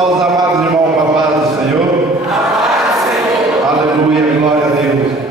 saudar os amados irmãos com a paz do Senhor. A paz do Senhor. Aleluia, glória a Deus.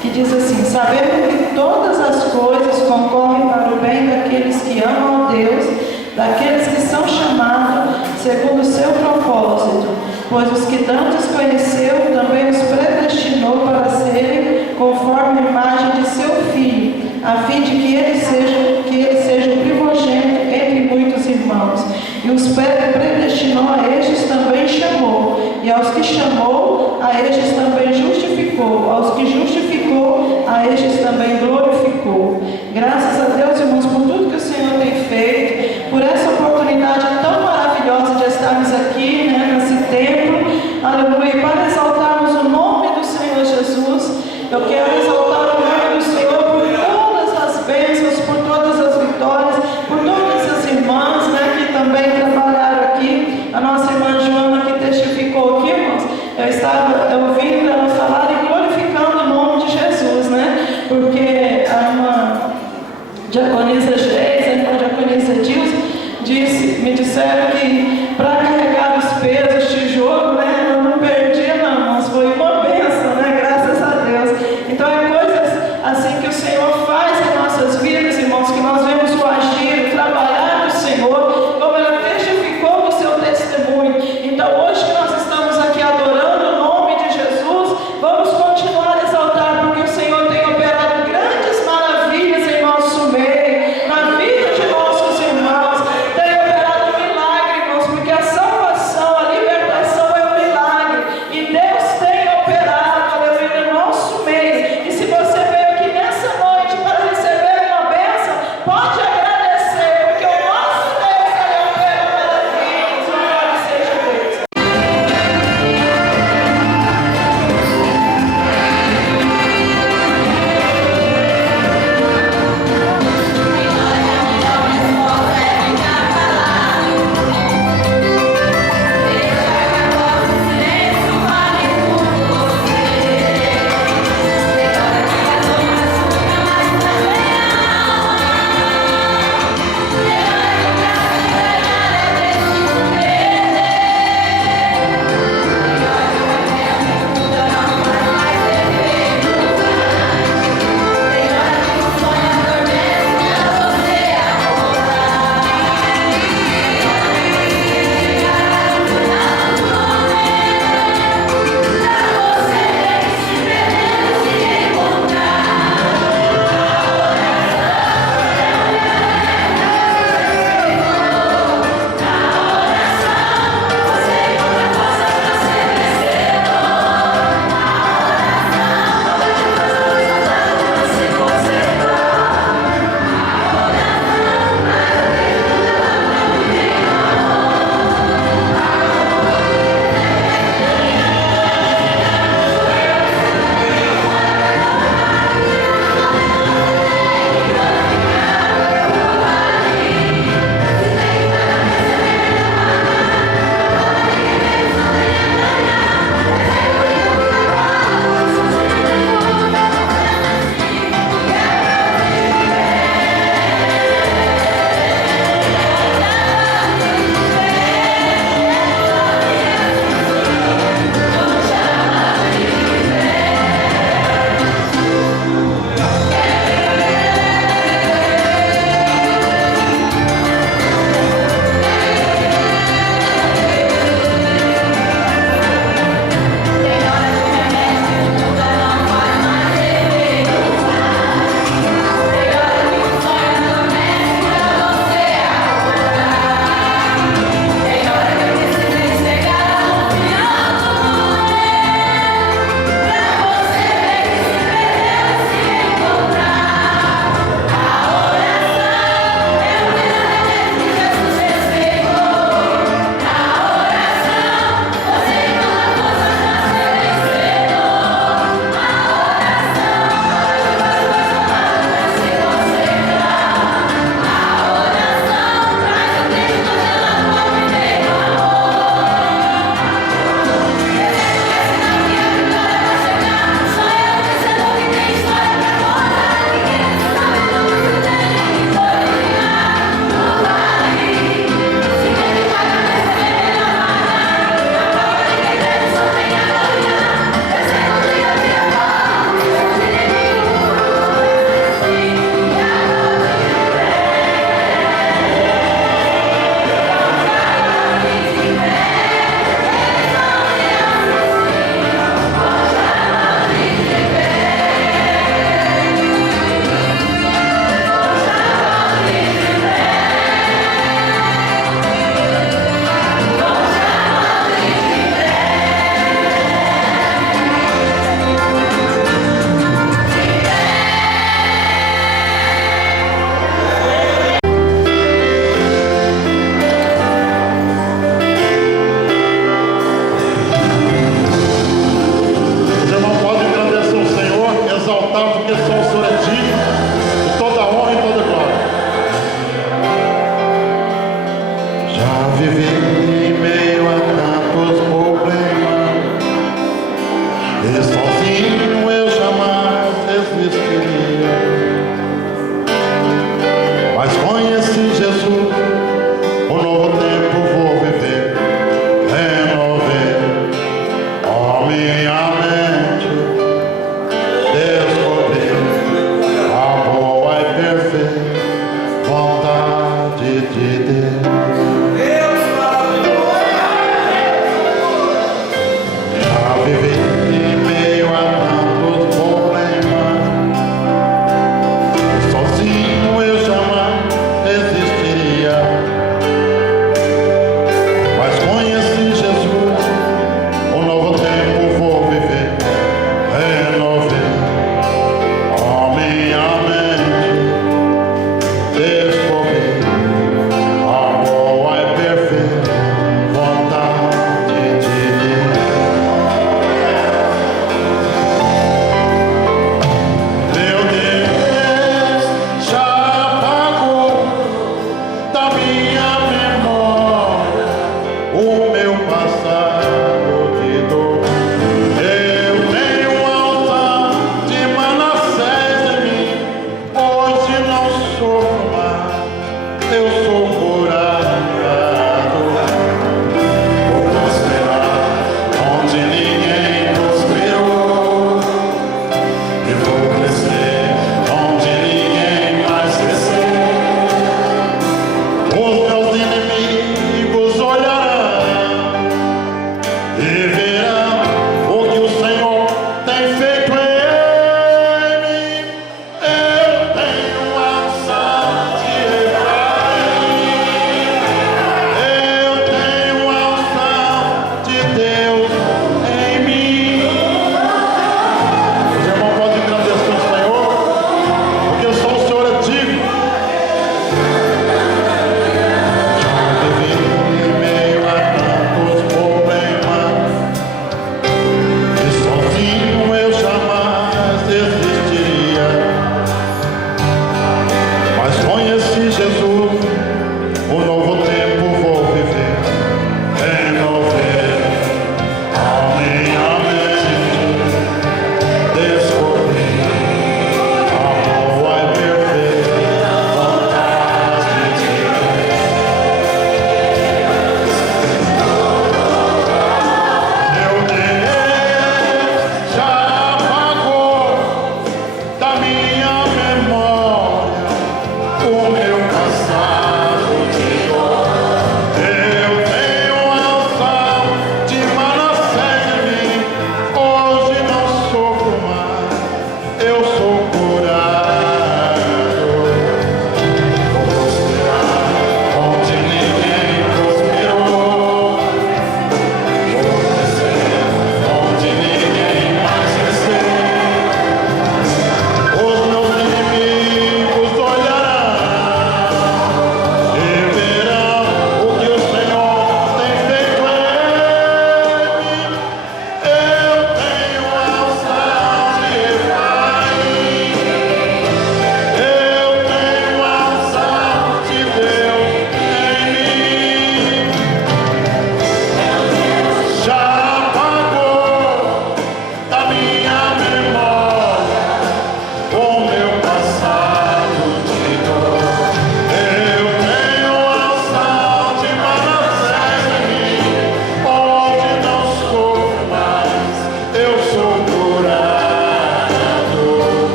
que diz assim: sabendo que todas as coisas concorrem para o bem daqueles que amam a Deus, daqueles que são chamados segundo o seu propósito, pois os que antes conheceu também os predestinou para serem conforme a imagem de seu Filho, a fim de que ele seja o primogênito entre muitos irmãos. E os predestinou, a estes também chamou, e aos que chamou, a estes também justificou, aos que justificou, a estes também glorificou. Graças a Deus, irmãos, por tudo que o Senhor tem feito, por essa oportunidade tão maravilhosa de estarmos aqui, nesse templo, aleluia, para exaltarmos o nome do Senhor Jesus. Eu quero exaltar o nome do Senhor por todas as bênçãos, por todas as vitórias, por todas as irmãs, que também trabalharam aqui. A nossa irmã Joana, que testificou aqui, irmãos, eu estava ouvindo ela falar e glorificando o nome de Jesus, porque a irmã diaconisa Geis, a irmã diaconisa Dilce, me disseram que para carregar os pesos, tijolo, eu não perdia não, irmãos, foi uma bênção, graças a Deus. Então é coisas assim que o Senhor faz em nossas vidas, irmãos, que nós vemos o agir, o trabalhar do Senhor, como ela testificou no seu testemunho. Então hoje que nós estamos aqui adorando o nome de Jesus,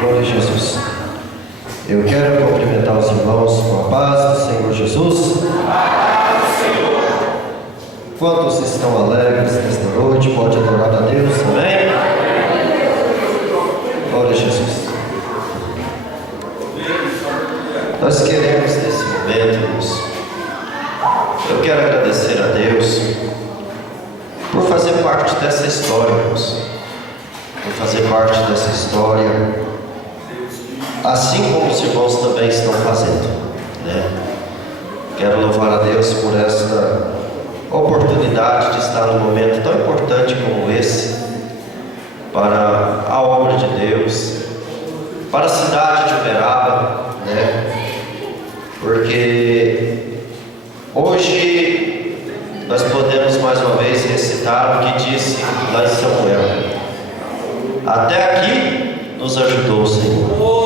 Glória a Jesus. Eu quero cumprimentar os irmãos com a paz do Senhor Jesus. Quantos estão alegres nesta noite, pode adorar a Deus, amém? Glória a Jesus. Nós queremos nesse momento, irmãos, eu quero agradecer a Deus por fazer parte dessa história, irmãos, por fazer parte dessa história, assim como os irmãos também estão fazendo, né? Quero louvar a Deus por esta oportunidade de estar num momento tão importante como esse, para a obra de Deus, para a cidade de Uberaba, né? Porque hoje nós podemos mais uma vez recitar o que disse lá em Samuel: até aqui nos ajudou o Senhor.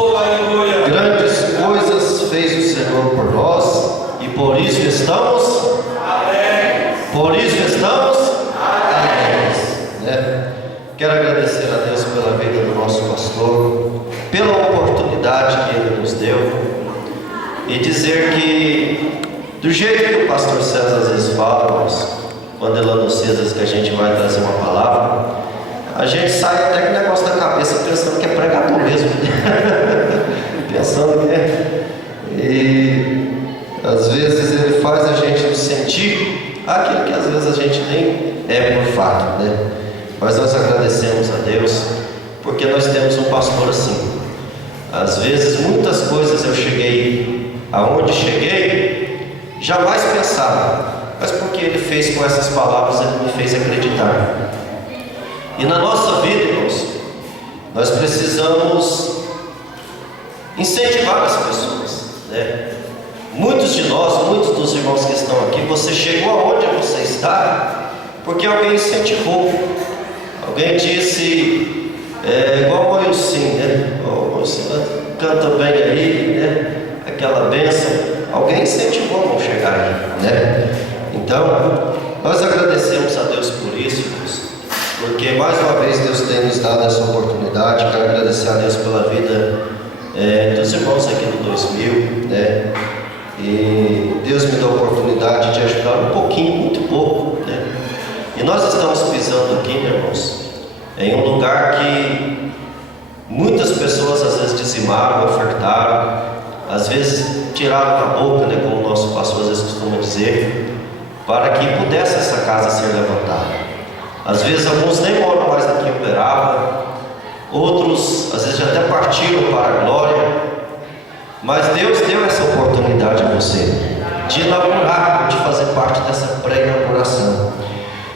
Grandes coisas fez o Senhor por nós, e por isso estamos alegres. Por isso estamos alegres, né? Quero agradecer a Deus pela vida do nosso pastor oportunidade que Ele nos deu e dizer que, do jeito que o pastor César às vezes fala, quando ele anuncia às vezes que a gente vai trazer uma palavra, a gente sai até com o negócio da cabeça pensando que é pregador mesmo, pensando que é. E às vezes ele faz a gente sentir aquilo que às vezes a gente nem é por fato, né? Mas nós agradecemos a Deus porque nós temos um pastor assim. Às vezes muitas coisas eu cheguei aonde cheguei, jamais pensava, mas porque ele fez com essas palavras, ele me fez acreditar. E na nossa vida, irmãos, nós precisamos incentivar as pessoas, né? Muitos de nós, muitos dos irmãos que estão aqui, você chegou aonde você está porque alguém incentivou, alguém disse, igual o Moilcim, né? O Moilcim canta bem aí, né? Aquela bênção, alguém incentivou a não chegar aí, né? Então, nós agradecemos a Deus por isso, irmãos, porque mais uma vez Deus tem nos dado essa oportunidade. Quero agradecer a Deus pela vida dos irmãos aqui do 2000, né? E Deus me deu a oportunidade de ajudar um pouquinho, muito pouco, né? E nós estamos pisando aqui, né, irmãos, em um lugar que muitas pessoas às vezes dizimaram, ofertaram, às vezes tiraram da boca, né, como o nosso pastor às vezes costuma dizer, para que pudesse essa casa ser levantada. Às vezes alguns nem moram mais aqui em Uberaba, outros às vezes já até partiram para a glória. Mas Deus deu essa oportunidade a você de inaugurar, de fazer parte dessa pré-inauguração.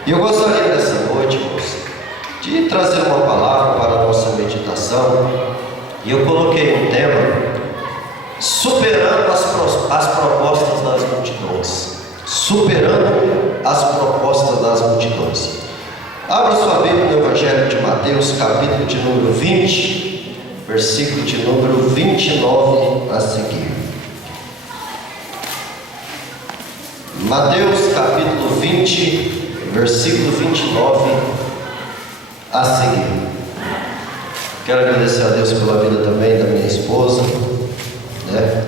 E eu gostaria nessa noite, irmãos, de trazer uma palavra para a nossa meditação. E eu coloquei um tema: superando as propostas das multidões. Superando as propostas das multidões. Abra sua Bíblia no Evangelho de Mateus, capítulo de número 20, versículo de número 29 a seguir. Mateus capítulo 20, versículo 29 a seguir. Quero agradecer a Deus pela vida também da minha esposa, né?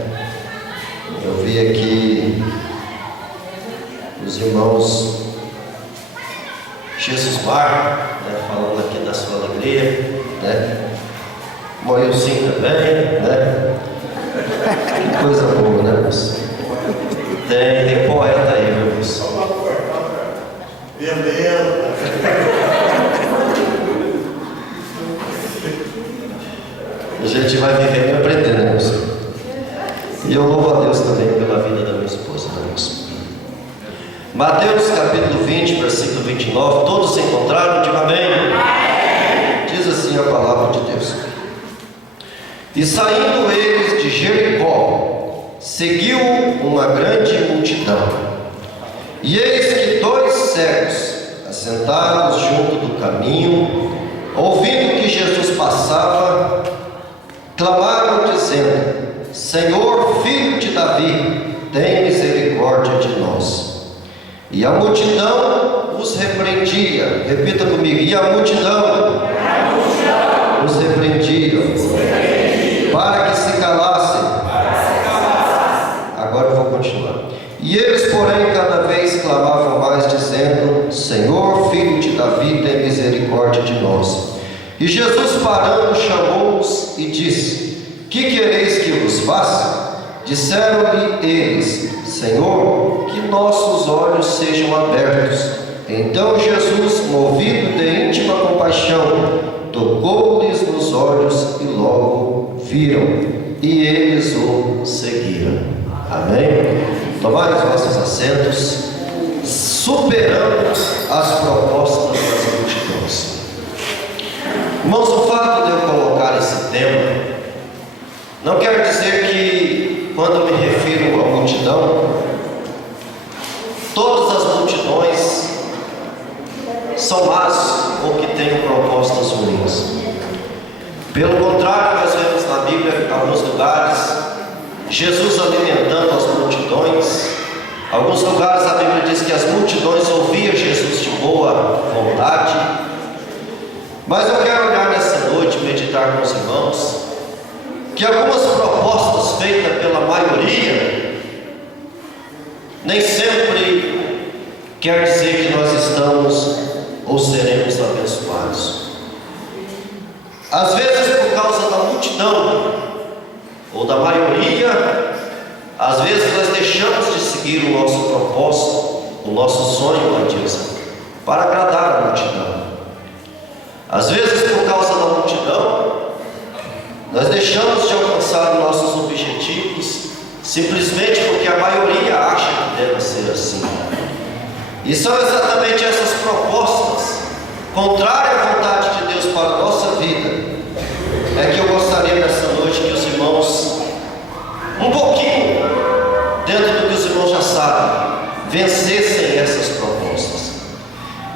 Eu vi aqui os irmãos Jesus Mar, né, falando aqui da sua alegria, né? Moilcim também, né? Que coisa boa, né, moço? Tem poeta aí, meu moço. A gente vai vivendo e aprendendo, né, moço? E eu louvo a Deus também pela vida da minha esposa, né, moço? Mateus capítulo 20, versículo 29. Todos se encontraram? Diga amém. Diz assim a palavra de Deus: E saindo eles de Jericó, seguiu uma grande multidão. E eis que 2 cegos, assentados junto do caminho, ouvindo que Jesus passava, clamaram dizendo: Senhor, filho de Davi, tem misericórdia de nós. E a multidão os repreendia. Repita comigo: e a multidão os repreendia, para que se calassem. Agora eu vou continuar. E eles, porém, cada vez clamavam mais, dizendo: Senhor, filho de Davi, tem misericórdia de nós. E Jesus, parando, chamou-os e disse: Que quereis que vos faça? Disseram-lhe eles: Senhor, que nossos olhos sejam abertos. Então Jesus, movido de íntima compaixão, tocou-lhes nos olhos e logo viram, e eles o seguiram. Amém? Tomai os vossos assentos. Superando as propostas das multidões. Irmãos, o fato de eu colocar esse tema não quer dizer que, quando eu me refiro à multidão, todas as multidões são más ou que tenham propostas ruins. Pelo contrário, nós vemos na Bíblia, em alguns lugares, Jesus alimentando as multidões. Em alguns lugares a Bíblia diz que as multidões ouviam Jesus de boa vontade. Mas eu quero olhar nessa noite, meditar com os irmãos, que algumas propostas feitas pela maioria nem sempre quer dizer que nós estamos ou seremos abençoados. Às vezes, por causa da multidão ou da maioria, às vezes nós deixamos de seguir o nosso propósito, o nosso sonho, ó Deus, para agradar a multidão. Às vezes, por causa da multidão, nós deixamos de alcançar os nossos objetivos simplesmente porque a maioria acha que deve ser assim. E são exatamente essas propostas contrárias à vontade de Deus para a nossa vida é que eu gostaria nessa noite que os irmãos, um pouquinho dentro do que os irmãos já sabem, vencessem essas propostas.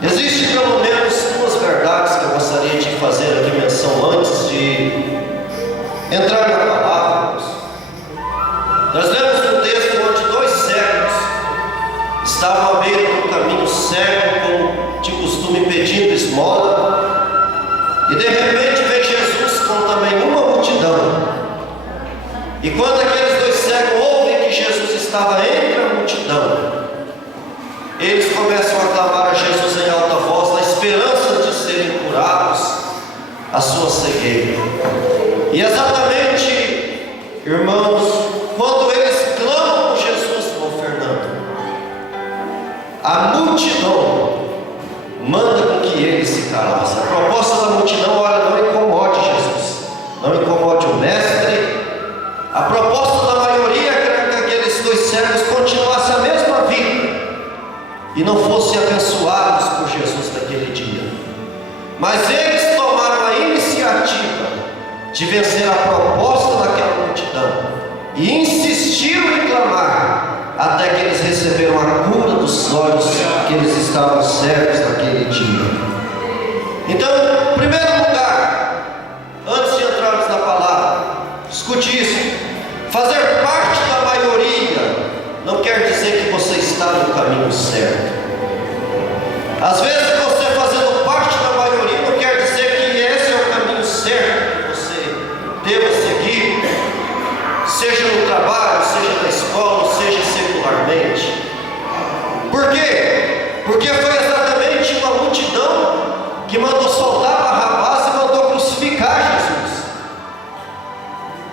Existem pelo menos duas verdades que eu gostaria de fazer aqui menção antes de entrar na palavra. Nós lemos um texto onde 2 cegos estavam à beira do caminho cego, como de costume, pedindo esmola, e de repente vem Jesus com também uma multidão. E quando aqueles 2 cegos ouvem que Jesus estava entre a multidão, eles começam a clamar a Jesus em alta voz, na esperança de serem curados a sua cegueira. E exatamente, irmãos, quando eles clamam por Jesus, irmão Fernando, a multidão manda com que ele se calasse. A proposta da multidão, olha, não incomode Jesus, não incomode o mestre. A proposta da maioria era que aqueles 2 cegos continuassem a mesma vida e não fossem abençoados por Jesus naquele dia. Mas eles tomaram a iniciativa de vencer a proposta daquela multidão e insistiram em clamar até que eles receberam a cura dos olhos que eles estavam cegos naquele dia. Então, em primeiro lugar, antes de entrarmos na palavra, escute isso: fazer parte da maioria não quer dizer que você está no caminho certo. Às vezes você fazendo parte da maioria não quer dizer que esse é o caminho certo que você deva seguir, seja no trabalho, seja na escola, seja secularmente. Por quê? Porque foi exatamente uma multidão que mandou soltar Barrabás e mandou crucificar Jesus.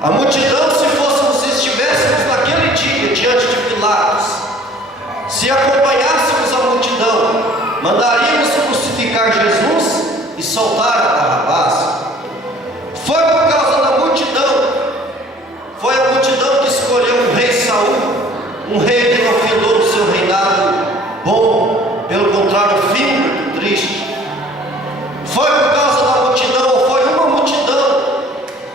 A multidão, se estivéssemos naquele dia diante de Pilatos, se acompanhássemos a multidão, mandaríamos crucificar Jesus e soltar Barrabás. Foi por causa da multidão, foi a multidão que escolheu o rei Saul, um rei que não findou o seu reinado bom, pelo contrário, fim muito triste. Foi por causa da multidão, foi uma multidão,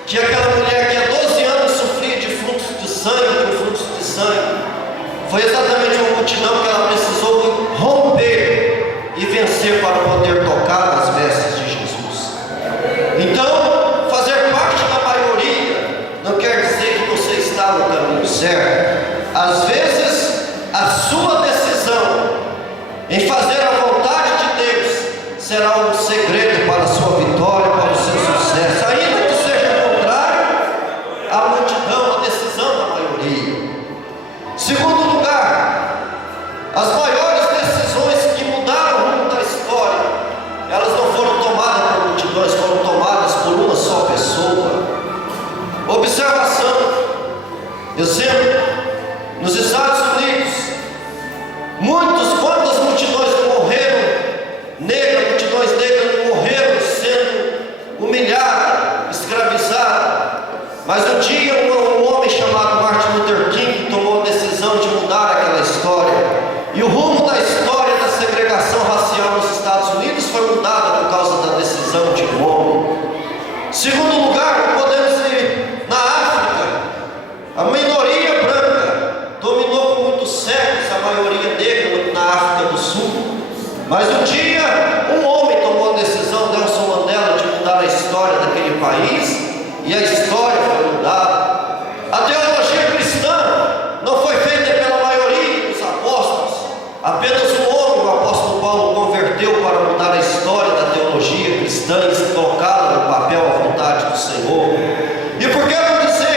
que aquela mulher que há 12 anos sofria de fluxo de sangue, foi exatamente uma multidão que ela precisou romper e vencer para poder tocar as vestes de Jesus. Então, fazer parte da maioria não quer dizer que você está no caminho certo. Às vezes, a sua decisão em fazer a vontade de Deus será um segredo para a sua vitória, para o seu sucesso, ainda que seja contrário à multidão, à decisão da maioria. Segundo lugar, as maiores decisões que mudaram o rumo da história, elas não foram tomadas por multidões, foram tomadas por uma só pessoa. Observação: exemplo, nos Estados Unidos, quantas multidões morreram, multidões negras morreram sendo humilhadas, escravizadas. Mas um dia um homem chamado Martin Luther King tomou a decisão de mudar aquela história, e o rumo da história da segregação racial nos Estados Unidos foi mudado por causa da decisão de um homem. Segundo lugar, podemos ir na África. A minoria branca dominou com muitos séculos a maioria negra na África do Sul. Mas um dia um homem tomou a decisão, Nelson Mandela, de mudar a história daquele país, e a história foi mudada. A teologia cristã não foi feita pela maioria dos apóstolos. Apenas um homem, o apóstolo Paulo, converteu para mudar a história da teologia cristã e colocá-la no papel à vontade do Senhor. E por que não dizer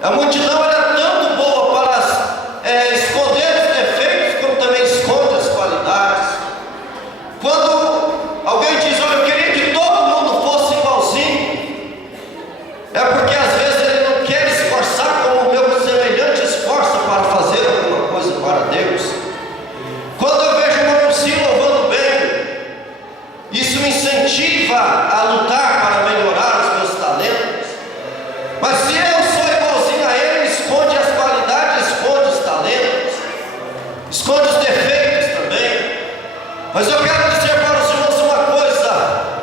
A multidão era tanto boa para esconder os defeitos, como também esconde as qualidades. Quando alguém diz, olha, eu queria que todo mundo fosse igualzinho, é porque às vezes ele não quer esforçar como o meu semelhante esforça para fazer alguma coisa para Deus. Quando eu vejo um irmãozinho louvando bem, isso me incentiva a lutar para melhorar os meus talentos. Mas se eu sou igualzinho a ele, esconde as qualidades, esconde os talentos, esconde os defeitos também. Mas eu quero dizer para os irmãos uma coisa: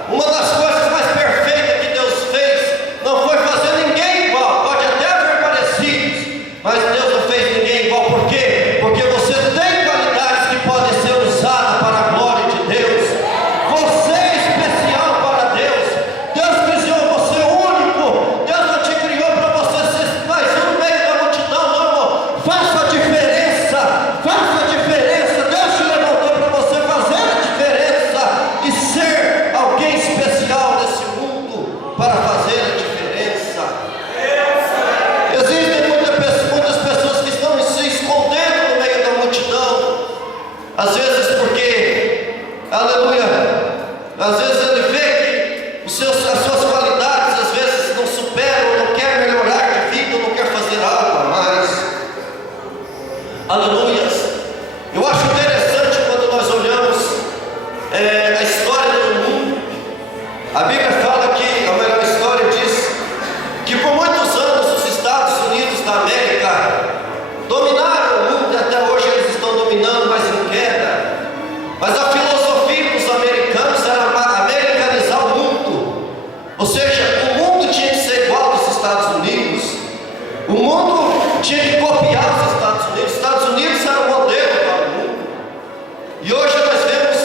uma das coisas mais perfeitas que Deus fez não foi fazer ninguém igual. Pode até haver parecidos, mas Deus não fez ninguém igual. Por quê? Porque você tem qualidades que podem ser usadas para a glória de Deus. Você é especial para Deus. Deus criou você único. Deus não te criou para você ser mais um no meio da multidão, não, irmão. Faça a diferença. Faça a diferença. Deus te levantou para você fazer a diferença e ser alguém especial nesse mundo para fazer a diferença. Existem muitas pessoas que estão se escondendo no meio da multidão. Às vezes porque, aleluia, às vezes ele vê que as suas qualidades às vezes não superam, não quer melhorar de vida, não quer fazer algo a mais. Aleluia. Eu acho interessante quando nós olhamos a história do mundo. A Bíblia fala que, a melhor história diz que por muitos anos os Estados Unidos da América dominaram o mundo e até hoje eles estão dominando, mas em queda. Mas a filosofia dos americanos era americanizar o mundo. Ou seja, o mundo tinha que ser igual aos Estados Unidos. O mundo tinha que copiar os Estados Unidos. Os Estados Unidos era o modelo para o mundo. E hoje nós vemos,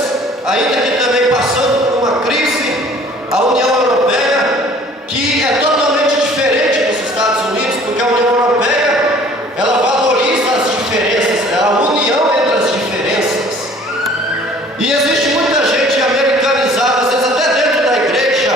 ainda que também passando por uma crise, a União Europeia, que é totalmente diferente dos Estados Unidos, porque a União Europeia, ela valoriza as diferenças, é a união entre as diferenças. E existe muita gente americanizada, às vezes até dentro da igreja,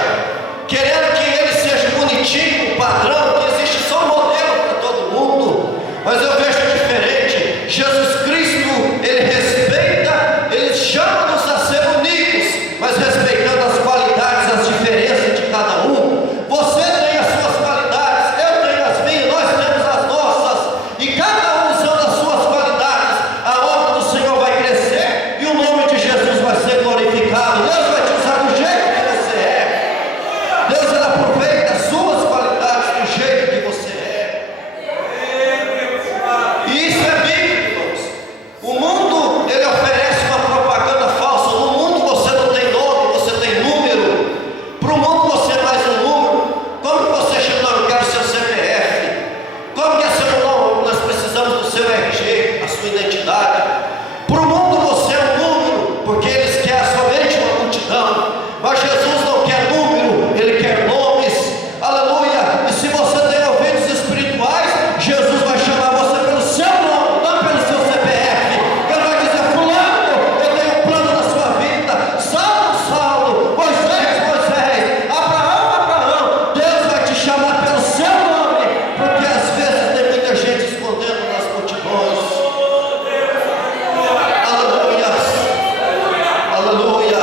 querendo que ele seja bonitinho, padrão, que existe só um modelo para todo mundo. Mas eu vejo diferente. Jesus Cristo, ele respeita, ele chama-nos a ser unidos, mas respeitando as qualidades, as diferenças de cada um. Você tem as suas qualidades, eu tenho as minhas, nós temos as nossas, e cada um usando as suas qualidades, a obra do Senhor vai crescer e o nome de Jesus vai ser glorificado. Deus vai te usar do jeito que você é. Deus, ele aproveita as suas qualidades do jeito que você é. E isso é bíblico, irmãos. O mundo, ele oferece uma propaganda falsa. No mundo você não tem nome, você tem número. Para o mundo você é mais um número. Como que você chama? Eu quero seu CPF. Como que é seu nome? Nós precisamos do seu RG, a sua identidade. Para o mundo você é um número, porque eles querem somente uma multidão. Mas Jesus não quer número, ele quer nomes. Aleluia. E se você tem ouvidos espirituais, Jesus vai chamar você pelo seu nome, não pelo seu CPF. Ele vai dizer: fulano, eu tenho um plano na sua vida. Saulo, Saulo, Moisés, Moisés, Abraão, Abraão. Deus vai te chamar pelo seu nome, porque às vezes tem muita gente escondendo nas multidões. Aleluia. Aleluia.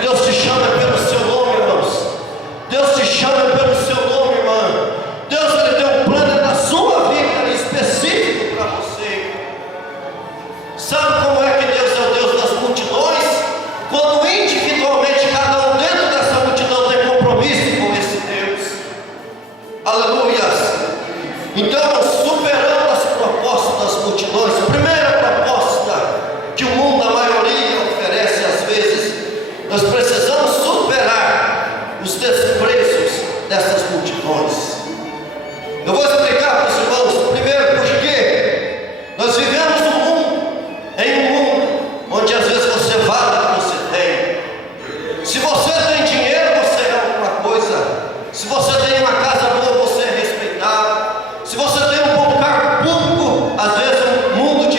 Deus te chama pelo seu nome, irmãos. Deus te chama pelo seu nome, irmã. Deus, ele deu um plano na sua vida específico para você. Sabe como é que Deus é o Deus das multidões? Quando individualmente cada um dentro dessa multidão tem compromisso com esse Deus. Aleluia. Então, superando as propostas das multidões, a primeira proposta que o mundo, a maioria, oferece às vezes, nós precisamos superar os despreços dessas multidões. Eu vou explicar para os irmãos, primeiro, por quê? Nós vivemos em um mundo onde às vezes você vale o que você tem. Se você tem dinheiro, você é alguma coisa. Se você tem uma casa boa, você é respeitado. Se você tem um bom cargo público, às vezes o mundo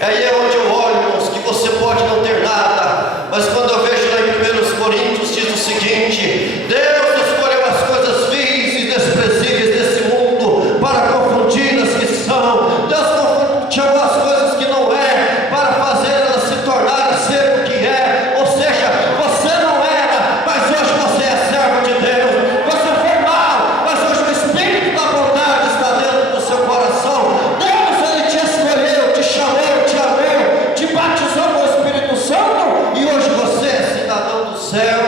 Aí é onde eu olho, irmãos, que você pode não ter nada, mas quando eu vejo lá em 1 Coríntios, diz o seguinte: Deus escolheu as coisas vis e desprezíveis desse mundo para confundir as que são. Deus chamou as coisas que não é para fazer elas se tornarem ser o que é. Ou seja, você não era, mas hoje você é servo de Deus. Você foi mal, mas hoje o Espírito da bondade está dentro do seu coração. Deus, Ele te escolheu, te chamou, te amou, te batizou com o Espírito Santo, e hoje você é cidadão do céu.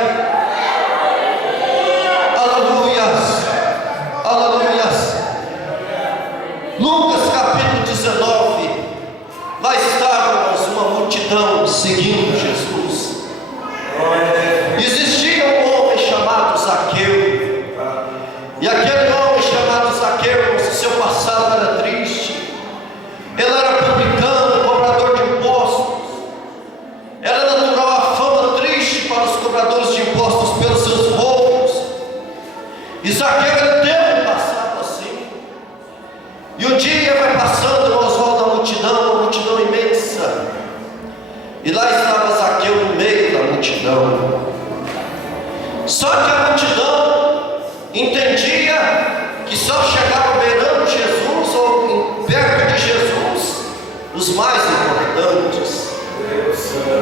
Aleluias, aleluias. Lucas capítulo 19. Lá estávamos uma multidão seguindo Jesus. Existia um homem chamado Zaqueu. E aquele homem chamado Zaqueu, o seu passado era triste. Ele era publicano, cobrador de impostos. Era natural a fama triste para os cobradores de impostos pelos seus roubos. E Zaqueu teve um passado assim. E um dia vai passando, nós volta a multidão, uma multidão imensa. E lá estava Zaqueu no meio da multidão. Só que a multidão entendia que só chegava beirando Jesus ou perto de Jesus os mais importantes.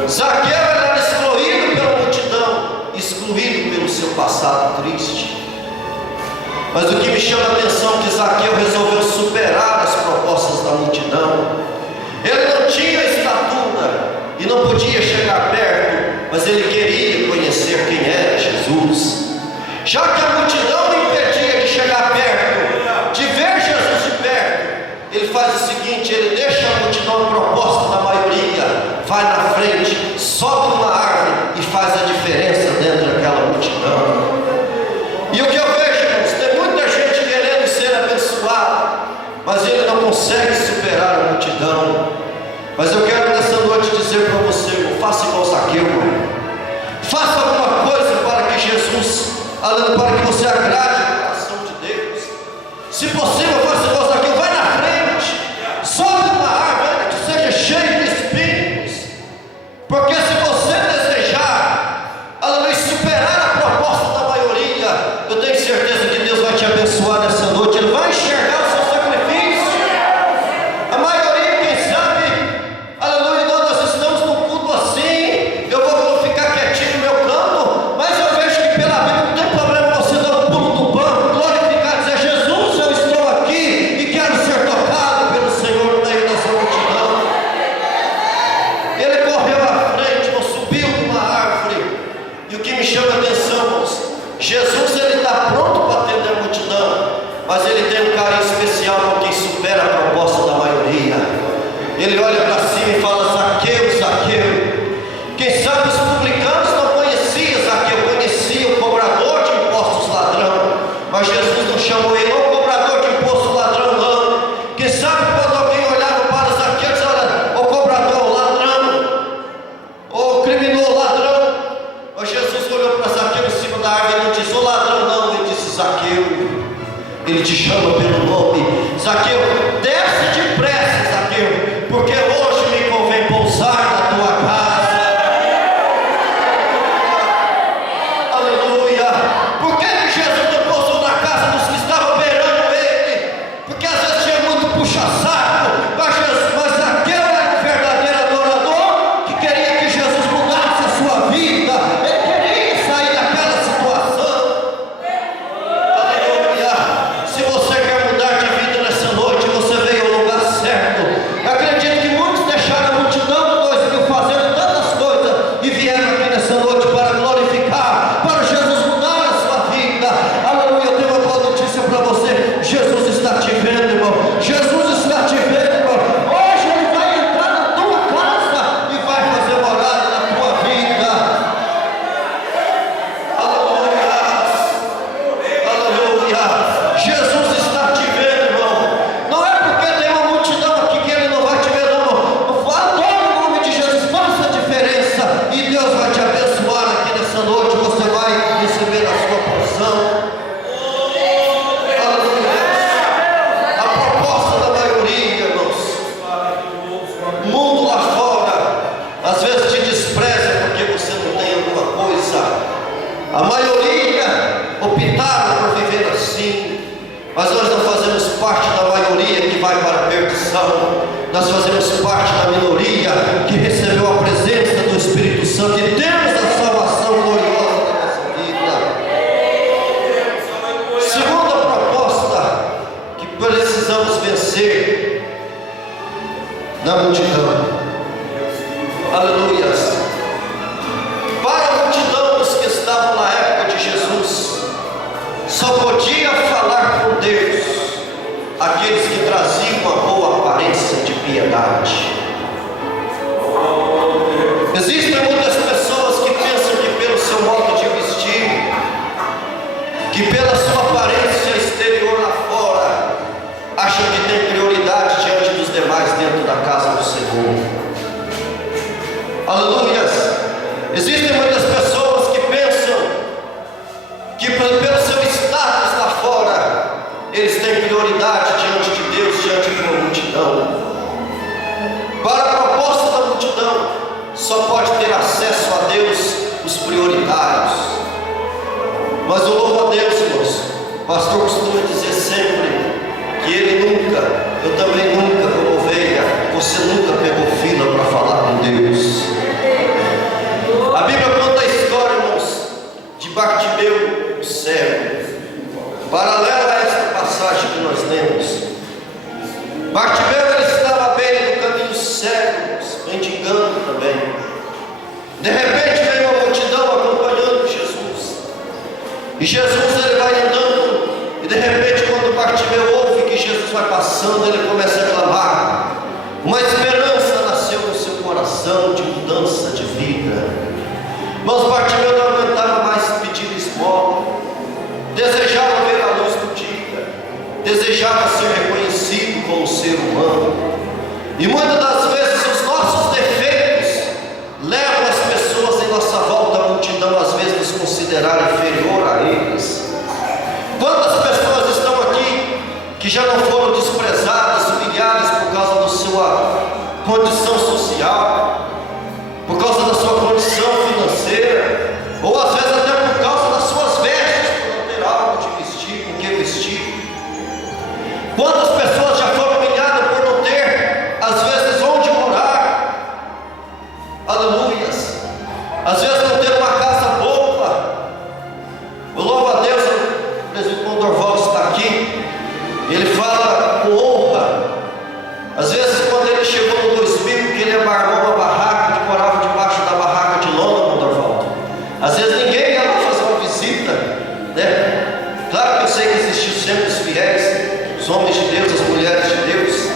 Zaqueu era excluído pela multidão, excluído pelo seu passado triste. Mas o que me chama a atenção é que Zaqueu resolveu superar as propostas da multidão. Ele não tinha estatura e não podia chegar perto, mas ele queria conhecer quem era Jesus. Já que a multidão o impedia de chegar perto, de ver Jesus de perto, ele faz o seguinte: ele deixa a multidão a proposta da maioria, vai na frente, sobe numa árvore e faz a diferença dentro daquela multidão. E o que eu vejo, irmãos, tem muita gente querendo ser abençoada, mas ele não consegue superar a multidão. Mas eu quero nessa noite dizer para você, irmão, faça igual Zaqueu, irmão. Faça alguma coisa para que Jesus, para que você agrade o coração de Deus. Se possível, faça igual Zaqueu, vai na frente, sobe numa árvore que seja cheia de espinhos, porque se você desejar, superar a proposta da maioria, eu tenho certeza que Deus vai te abençoar nessa noite. Ele vai enxergar o seu sacrifício. A maioria, quem sabe, aleluia, nós estamos num culto assim, eu vou ficar quietinho no meu canto, mas eu vejo que pela Bíblia não tem problema você dar um pulo do banco, glorificar, dizer: Jesus, eu estou aqui e quero ser tocado pelo Senhor no meio dessa multidão. Ele correu à frente, irmão, subiu numa árvore. E o que me chama a atenção, irmãos, Jesus, ele está pronto para atender a multidão, mas ele tem um carinho especial com quem supera a proposta da maioria. Ele olha para cima e fala: Zaqueu, Zaqueu. Quem sabe os publicanos não conheciam Zaqueu, conheciam o cobrador de impostos ladrão, mas Jesus não chamou ele, não cobrador de impostos ladrão, não. Quem sabe quando alguém olhava para Zaqueu, dizia: olha, o cobrador, o ladrão, o criminoso, ladrão. Mas Jesus olhou para Zaqueu em cima da árvore e não disse: o ladrão, não. Ele disse: Zaqueu. Ele te chama pelo nome. Zaqueu, desce depressa, Zaqueu, porque hoje me convém pousar na tua casa. nós fazemos parte da minoria que recebeu a presença do Espírito Santo e temos a salvação gloriosa da nossa vida. Segunda proposta que precisamos vencer na multidão. Aleluias. Para a multidão dos que estavam na época de Jesus, só podia falar com Deus aqueles que traziam uma boa aparência de piedade. Existem muitas pessoas que pensam que pelo seu modo de vestir, que pela sua aparência exterior lá fora, acham que tem prioridade diante dos demais dentro da casa do Senhor. Aleluias. Existem muitas pessoas que pensam que pelo seu status lá fora, eles têm prioridade diante de Deus, diante de uma multidão. Para a proposta da multidão, só pode ter acesso a Deus os prioritários. Mas eu louvo a Deus, irmãos. O pastor costuma dizer sempre que ele nunca, eu também nunca, como ovelha, você nunca pegou fila para falar com Deus. A Bíblia conta a história, irmãos, de Bartimeu, o cego. Paralela a esta passagem que nós lemos, Bartimeu ele estava à beira do caminho cego, mendigando também. De repente veio uma multidão acompanhando Jesus. E Jesus ele vai andando, e de repente quando Bartimeu ouve que Jesus vai passando, ele começa a clamar. Uma esperança nasceu no seu coração de mudança de vida. Mas Bartimeu não aguentava mais pedir esmola, desejava ver a luz do dia, desejava ser reconhecido como ser humano. E muitas das vezes os nossos defeitos levam as pessoas em nossa volta à multidão, às vezes nos considerar inferior a eles. Quantas pessoas estão aqui que já não foram desprezadas, humilhadas por causa da sua condição social, por causa da sua condição financeira, ou às vezes até por causa das suas vestes, por não ter algo de vestir, com que vestir. Quantas pessoas já foram humilhadas por não ter, às vezes, onde morar? Aleluias. Às vezes não ter uma casa boa. Eu louvo a Deus, o presbítero Dorval está aqui, ele fala com honra. Às vezes quando ele chegou no 2000, que ele abarmou uma barraca, que morava debaixo da barraca de lona, Dorval. Às vezes ninguém ia lá fazer uma visita, né? Claro que eu sei que existiu sempre os fiéis, os homens de Deus, as mulheres de Deus.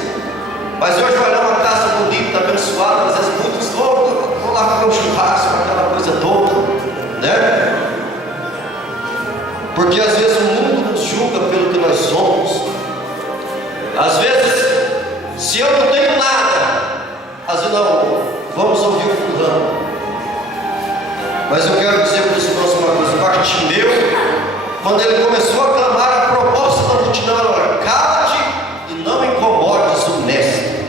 Mas hoje vai lá uma casa bonita, abençoada, às vezes muitos vão lá comer um churrasco, aquela coisa toda, né? Porque às vezes o mundo nos julga pelo que nós somos. Às vezes, se eu não tenho nada, às vezes não, vamos ouvir o fulano. Mas eu quero dizer para os irmãos uma coisa: Bartimeu, quando ele começou a clamar, a proposta da multidão era: cala-te e não incomodes o mestre.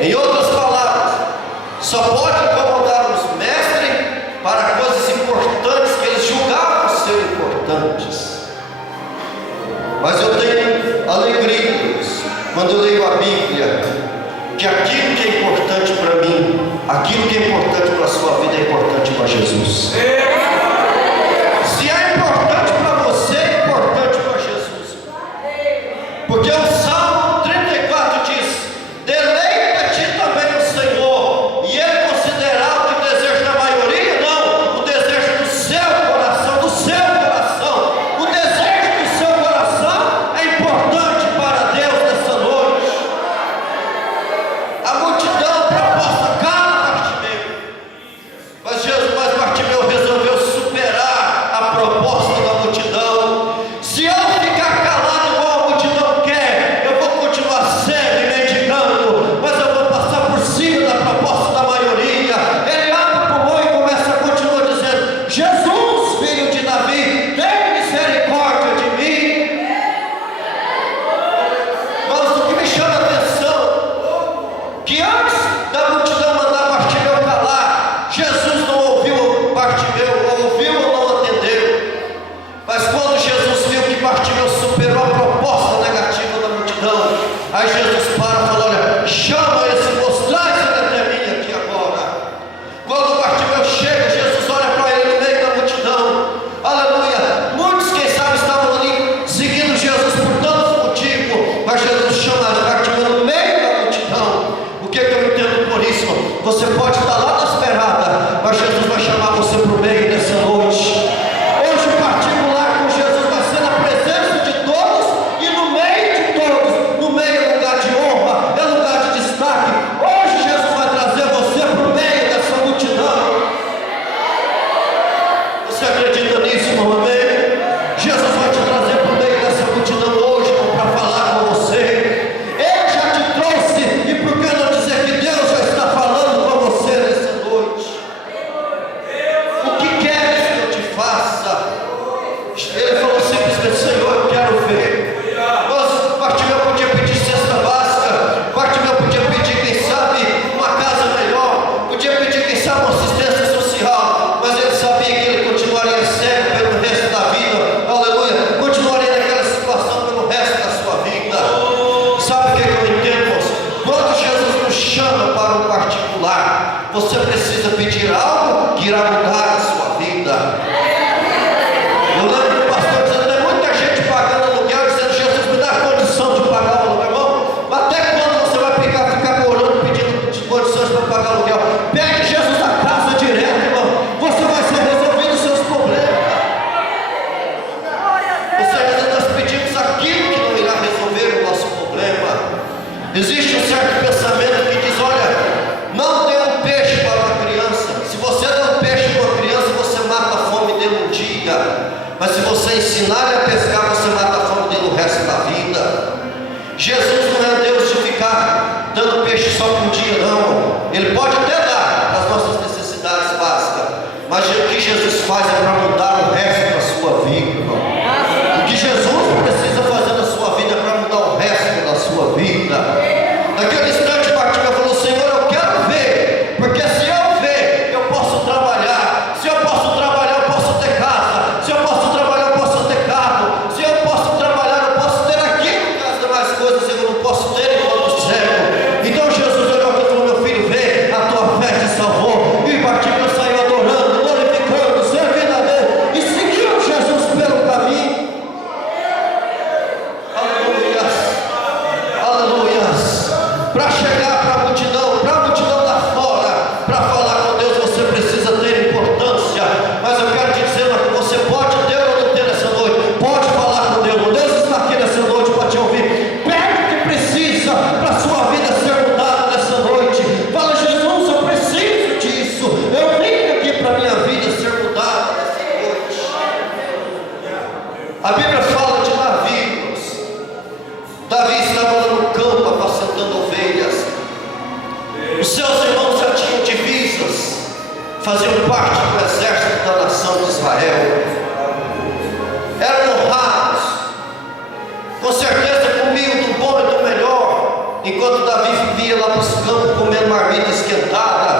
Em outras palavras, só pode incomodar os mestres para coisas importantes que eles julgavam ser importantes. Mas eu tenho alegria quando eu leio a Bíblia, que aquilo que é importante para mim, aquilo que é importante para a sua vida, é importante para Jesus. Se é importante para você, é importante para Jesus. Porque o Salmo 34 diz: deleita-te também no Senhor, e ele considerará o desejo da maioria? Não, o desejo do seu coração, do seu coração. O desejo do seu coração é importante para Deus nessa noite. A multidão proposta, cala Bartimeu. Mas Bartimeu resolveu Você pode estar lá na esperada, mas Jesus vai chamar você para o meio dessa noite. Hoje o particular com Jesus vai ser na presença de todos e no meio de todos. No meio é lugar de honra, é lugar de destaque. Hoje Jesus vai trazer você para o meio dessa multidão. Você acredita nisso, irmão? Amém? Jesus vai te trazer para o meio dessa multidão hoje para falar com você. Ele já te trouxe, e por que não dizer que Deus já está falando com você nessa noite? O que queres que eu te faça? Ele falou simplesmente: Senhor, eu quero ver. Nossa, Bartimeu podia pedir cesta básica, Bartimeu podia pedir, quem sabe, uma casa melhor, podia pedir, quem sabe, uma assistência social, mas ele sabia que ele continuaria cego pelo resto da vida. Aleluia! Continuaria naquela situação pelo resto da sua vida. Sabe o que eu entendo, irmãos? Quando Jesus nos chama para um particular, você precisa pedir algo que irá mudar a sua vida. Eu lembro do pastor dizendo: tem muita gente pagando aluguel, dizendo: Jesus, me dá condição de pagar o aluguel. Irmão, até quando você vai ficar orando, pedindo condições para pagar o aluguel? Pegue Jesus a casa direto, irmão. Você vai ser resolvido os seus problemas. Ou seja, nós pedimos aquilo que não irá resolver o nosso problema. Existe um certo pensamento que diz: olha, não dê um peixe para uma criança. Se você der um peixe para uma criança, você mata a fome dele um dia. Mas se você ensinar ele a pescar, você mata a fome dele o resto da vida. Jesus não é Deus de ficar dando peixe só por dia, não. Ele pode até dar as nossas necessidades básicas, mas o que Jesus faz é para mudar o resto da sua vida, irmão. O que Jesus precisa fazer na sua vida é para mudar o resto da sua vida. Naquele instante, Bartimeu falou: Senhor, eu quero ver, porque se eu ver, eu posso trabalhar. Se eu posso trabalhar, eu posso ter casa. Se eu posso trabalhar, eu posso ter carro. Se eu posso trabalhar, eu posso ter aquilo que as demais coisas eu não posso ter enquanto cego. Então Jesus olhou e falou: meu filho, vê, a tua fé te salvou. E Bartimeu saiu adorando, glorificando, servindo a Deus, e seguiu Jesus pelo caminho. Aleluias, aleluias. Para chegar para a multidão lá fora, para falar com Deus, você precisa ter importância. Mas eu quero te dizer que você pode ter ou não ter essa noite. Pode falar com Deus. Deus está aqui nessa noite para te ouvir. Pede o que precisa para a sua vida ser mudada nessa noite. Fala: Jesus, eu preciso disso. Eu vim aqui para a minha vida ser mudada nessa noite. A Bíblia fala de Davi, irmãos. Davi estava lá no campo apacentando ovelhas. Os seus irmãos já tinham divisas, faziam parte do exército da nação de Israel, eram honrados, com certeza comiam do bom e do melhor, enquanto Davi vivia lá para os campos comendo marmita esquentada,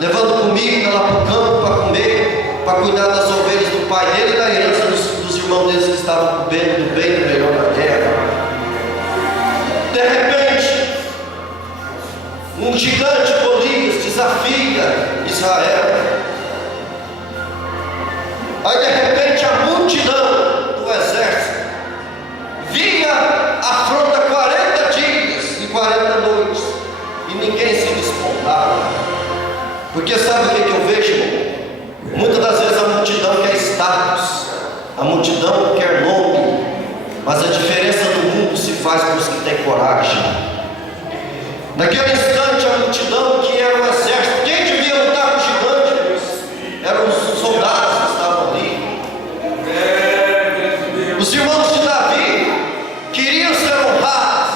levando comida lá para o campo para comer, para cuidar das ovelhas do pai dele e da herança dos irmãos deles que estavam comendo do bem e do melhor da terra. De repente, um gigante Golias desafia Israel. Aí de repente a multidão do exército vinha, afronta 40 dias e 40 noites, e ninguém se despontava. Porque sabe o que eu vejo, irmão? Muitas das vezes a multidão quer status, a multidão quer nome, mas a diferença do mundo se faz com os que têm coragem. Naquele instante, a multidão, que era o exército, quem devia lutar com o gigante? Eram os soldados que estavam ali. Os irmãos de Davi queriam ser honrados,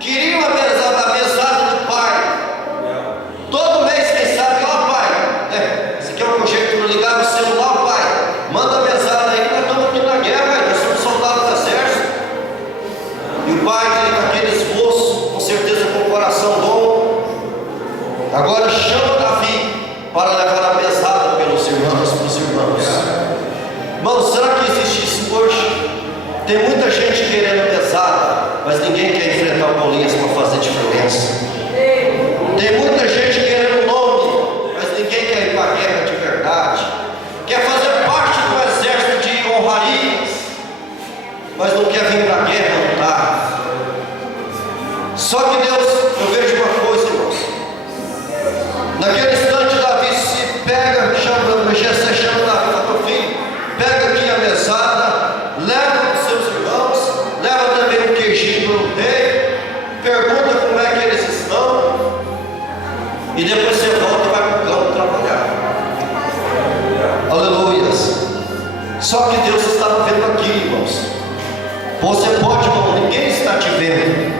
queriam a mesada do pai. Todo mês, quem sabe: ó pai, esse aqui é um projeto, ligar no celular, pai, manda a mesada aí, nós estamos aqui na guerra, nós somos soldados do exército. E o pai, com aquele esforço, com certeza com o coração bom, agora chama Davi para levar a mesada pelos irmãos, para os irmãos. Irmãos, será que existe isso hoje? Tem muita gente querendo mesada, mas ninguém quer enfrentar o Golias para fazer diferença. Tem muita gente querendo nome, mas ninguém quer ir para a guerra de verdade. Quer fazer parte do exército de honrarias, mas não quer vir para a guerra lutar. Só que Deus, eu vejo uma coisa, irmãos. E depois você volta e vai para o campo trabalhar. Aleluias. Só que Deus está vendo aqui, irmãos. Você pode, irmão, ninguém está te vendo.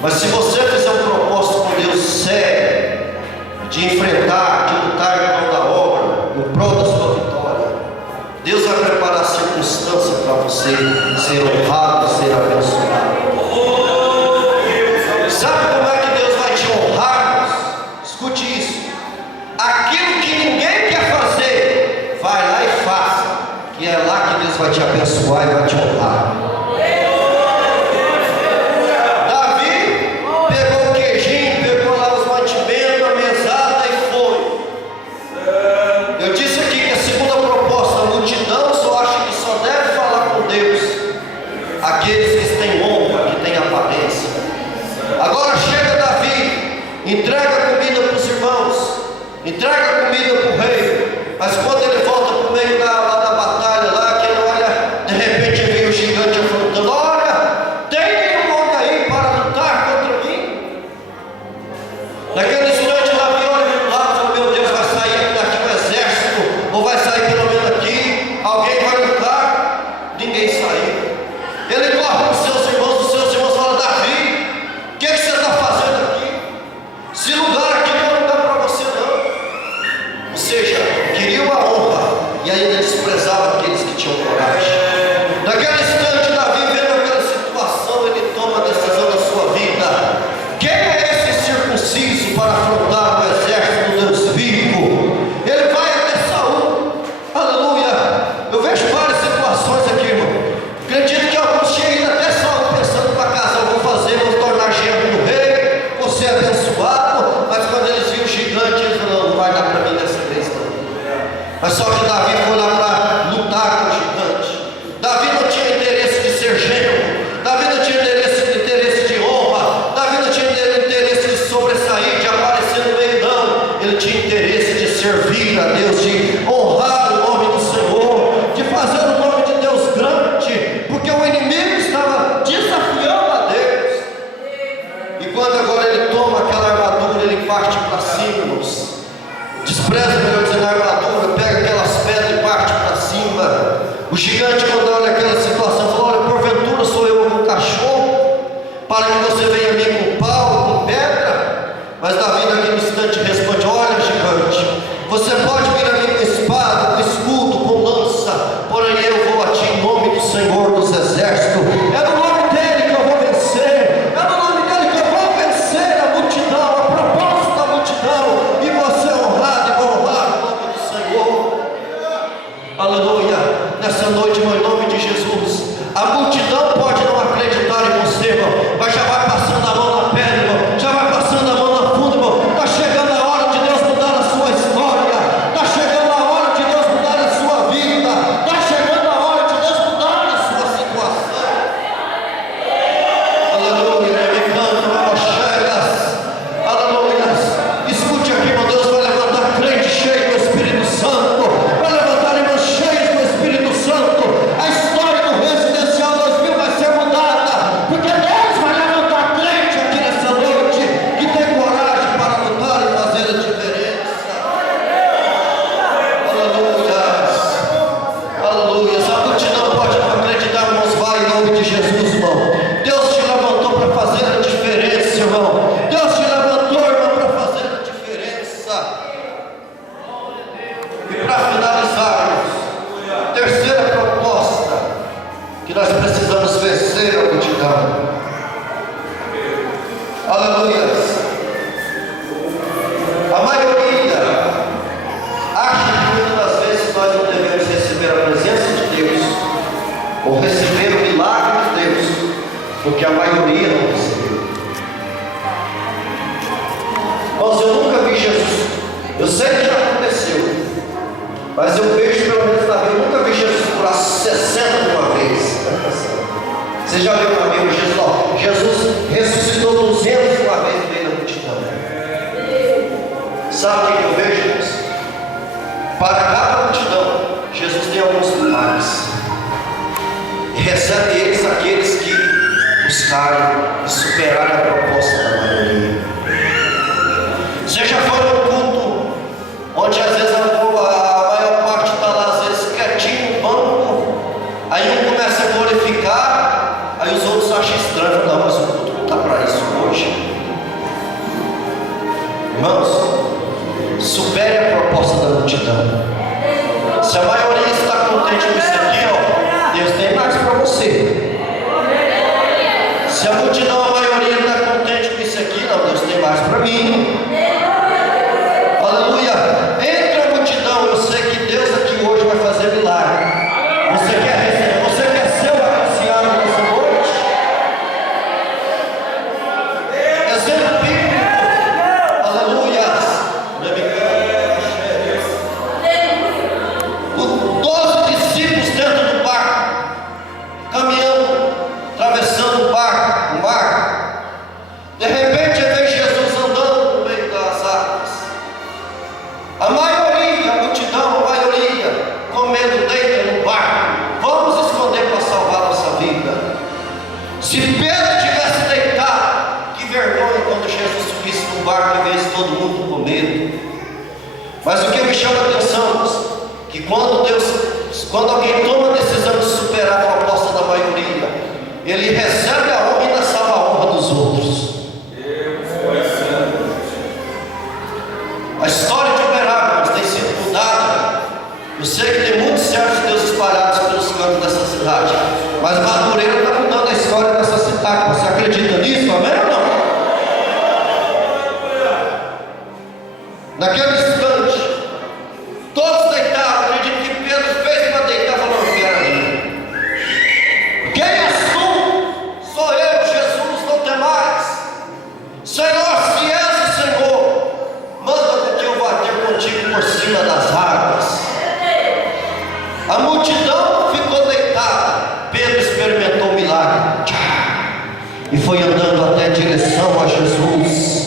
Mas se você fizer um propósito com Deus sério, de enfrentar, de lutar em prol da obra, em prol da sua vitória, Deus vai preparar a circunstância para você ser honrado, ser abençoado. Sabe como é que Deus vai te honrar? Escute isso. Aquilo que ninguém quer fazer, vai lá e faça, que é lá que Deus vai te abençoar e vai te honrar. Davi pegou o queijinho, pegou lá os mantimentos, a mesada e foi. Eu disse aqui que a segunda proposta, a multidão só acha que só deve falar com Deus aqueles que têm honra, que têm aparência. Agora chega Davi, entrega a comida para os irmãos, entrega a comida para o rei, mas quando ele volta para o meio da batalha lá, que ele olha, de repente vem o gigante afrontando: olha, tem nenhum homem aí para lutar contra mim? Naquele instante Davi olha para o lado e fala: meu Deus, vai sair daqui um exército, ou vai sair pelo menos aqui, alguém vai lutar? Ninguém saiu. Ele corre para os seus irmãos falam: Davi, o que você está fazendo aqui? Esse lugar aqui não é lugar para você não. Ou seja, queria uma honra e ainda desprezava aqueles que tinham coragem. Naquele instante, Davi, vendo aquela situação, ele toma a decisão da sua vida. Quem é esse circunciso para afrontar o exército do Deus vivo? Ele vai até Saul. Aleluia. Eu vejo várias situações aqui, irmão. Acredito que alguns chegam até Saul pensando para casa: eu vou fazer, vou tornar genro do rei, vou ser abençoado. Mas quando eles viram o gigante, eles falaram: não vai dar para mim dessa vez não. Mas só que Davi foi lá para lutar com o gigante. Davi não tinha interesse de ser genro, Davi não tinha interesse de honra, Davi não tinha interesse de sobressair, de aparecer no meio, não. Ele tinha interesse de servir a Deus, de honrar o nome do Senhor, de fazer o nome de Deus grande, porque o inimigo estava desafiando a Deus. E quando agora ele toma aquela armadura, ele parte para cima, irmãos. Despreza, melhor dizendo, a armadura, pega aquelas pedras e parte para cima. O gigante, quando olha aquela situação, fala: olha, porventura sou eu um cachorro, para que você venha a mim com pau, com pedra? Mas Davi naquele instante responde: olha, gigante, você pode vir a mim com espada, com escudo, com lança, porém eu vou a ti em nome do Senhor dos Exércitos. É no nome dele que eu vou vencer, é no nome dele que eu vou vencer a multidão, a propósito da multidão, e você honrado e vou honrar o nome do Senhor. Aleluia. Nessa noite, irmão, em nome de Jesus, a multidão pode não acreditar em você, irmão, mas já vai passando a mão na pedra, irmão, já vai passando a mão na funda, irmão. Está chegando a hora de Deus mudar a sua história, está chegando a hora de Deus mudar a sua vida, está chegando a hora de Deus mudar a sua situação. Aleluia. Me canto, chegas. Aleluia. Escute aqui, meu Deus vai levantar crente cheio do Espírito Santo, vai levantar irmãos cheios do Espírito Santo. A história do Residencial 2000 vai ser mudada, porque Deus vai levantar crente aqui nessa noite que tem coragem para lutar e fazer a diferença. Aleluia. Aleluia. A multidão pode não acreditar, irmãos, vai em nome de Jesus, irmão. Deus te levantou para fazer a diferença, irmão. Deus te levantou, irmão, para fazer a diferença. E para finalizar, irmãos, terceira proposta, que nós precisamos vencer a multidão. Aleluia. A maioria acha que muitas das vezes nós não devemos receber a presença de Deus, ou receber o milagre de Deus, porque a maioria não recebeu. Mas eu nunca vi Jesus. Eu sei que já aconteceu, mas eu vejo pelo menos na vida. Eu nunca vi Jesus curar 60 de uma vez. Você já viu uma vez Jesus? Ó, Jesus ressuscitou 200 de uma vez no meio da multidão. Sabe o que eu vejo, irmãos? Para cada multidão, Jesus tem alguns milagres. E recebe eles aqueles que buscarem e superarem a proposta da maioria. Seja Irmãos, supere a proposta da multidão. Se a maioria está contente com isso aqui, ó, Deus tem mais para você. Se a multidão, a maioria está contente com isso aqui, não, Deus tem mais para mim. Aleluia. Entre a multidão, eu sei que Deus aqui hoje vai fazer milagre. Você quer receber? Você quer ser o agraciado nessa noite? Exemplo bíblico. Aleluia. Os 12 discípulos dentro do barco, caminhando, atravessando o mar. De repente vem Jesus andando no meio das águas. A maioria, a multidão, a maioria, com medo, deita no barco. Vamos esconder para salvar nossa vida. Se Pedro tivesse deitado, que vergonha quando Jesus subisse no barco e visse todo mundo com medo. Mas o que me chama a atenção, que quando alguém toma a decisão de superar a proposta da maioria, ele recebe a honra e ainda salva a honra dos outros. A história de Uberaba tem sido mudada. Eu sei que tem muitos servos de Deus espalhados pelos cantos dessa cidade, mas Madureira está mudando a história dessa cidade. Você acredita nisso? Amém ou não? Naquele instante, todos deitaram. Acredito que Pedro fez para deitar, falou: não quero ir. Quem és tu? Sou eu, Jesus, não tem mais. Senhor, se és o Senhor, manda que eu vá ter contigo por cima das águas. A multidão ficou deitada. Pedro experimentou o milagre e foi andando até em direção a Jesus.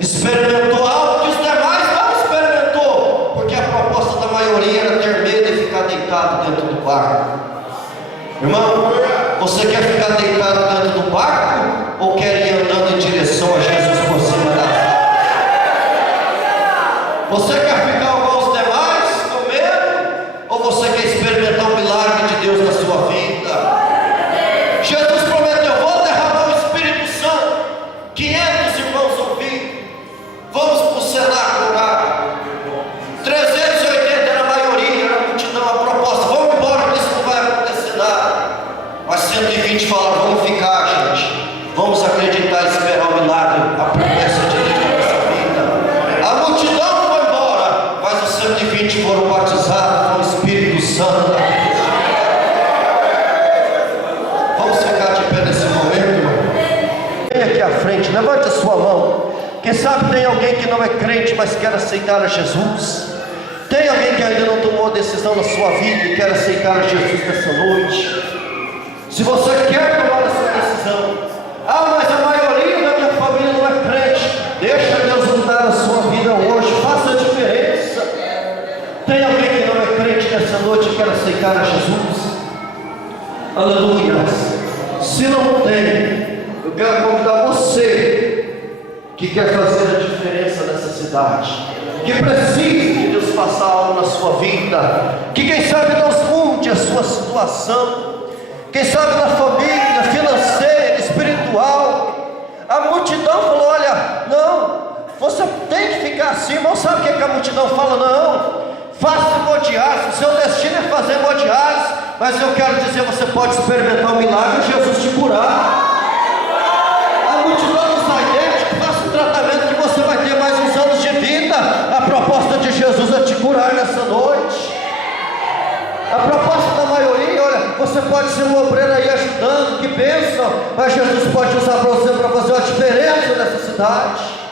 Experimentou algo que os demais não experimentou, porque a proposta da maioria era ter medo e ficar deitado dentro do barco. Irmão, você quer ficar deitado dentro do barco ou quer ir andando em direção a Jesus por cima das águas? Você quer ficar igual os demais, com medo, ou você quer experimentar o milagre de Deus na sua vida? Jesus prometeu: vou derramar o Espírito Santo. 500 irmãos ouvindo. Vamos para o cenáculo orar. 380 era a maioria, era a multidão, a proposta: vamos embora, que isso não vai acontecer nada. Mas 120 falaram: vamos ficar, gente. Vamos acreditar e esperar o milagre, a promessa de Deus na nossa vida. A multidão foi embora, mas os 120 foram batizados com o Espírito Santo. Vamos ficar de pé nesse momento, irmão. Vem aqui à frente, levante a sua mão. Quem sabe tem alguém que não é crente, mas quer aceitar a Jesus. Tem alguém que ainda não tomou a decisão na sua vida e quer aceitar a Jesus nessa noite. Se você quer tomar essa decisão, mas a maioria da minha família não é crente, deixa Deus mudar a sua vida hoje, faça a diferença. Tem alguém que não é crente nessa noite e quer aceitar a Jesus? Aleluia. Se não tem, eu quero convidar você que quer fazer a diferença nessa cidade, que precisa de Deus passar algo na sua vida, que quem sabe Deus mude a sua situação, quem sabe na família, financeira, espiritual. A multidão falou: olha, não, você tem que ficar assim. Não sabe o que a multidão fala? Não, faça hemodiálise, o seu destino é fazer hemodiálise, mas eu quero dizer, você pode experimentar um milagre e Jesus te curar. A multidão não sai dentro, faça um tratamento que você vai ter mais uns anos de vida. A proposta de Jesus é te curar nessa noite. A proposta da maioria: olha, você pode ser um obreiro aí ajudando, que bênção, mas Jesus pode usar para você para fazer uma diferença nessa cidade.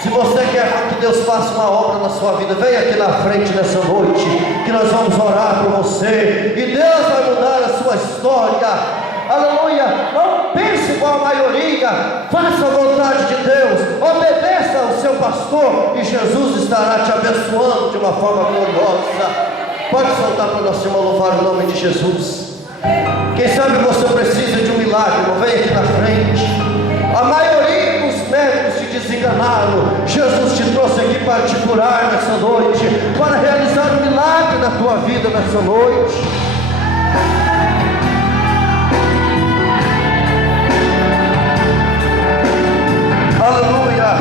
Se você quer que Deus faça uma obra na sua vida, vem aqui na frente nessa noite, que nós vamos orar por você, e Deus vai mudar a sua história. Aleluia. Não pense igual a maioria, faça a vontade de Deus, obedeça ao seu pastor, e Jesus estará te abençoando de uma forma gloriosa. Pode soltar para nós, irmão, louvar o nome de Jesus. Quem sabe você precisa de um milagre, não vem aqui na frente. A maioria dos médicos te desenganaram. Jesus te trouxe aqui para te curar nessa noite, para realizar um milagre na tua vida nessa noite. Aleluia.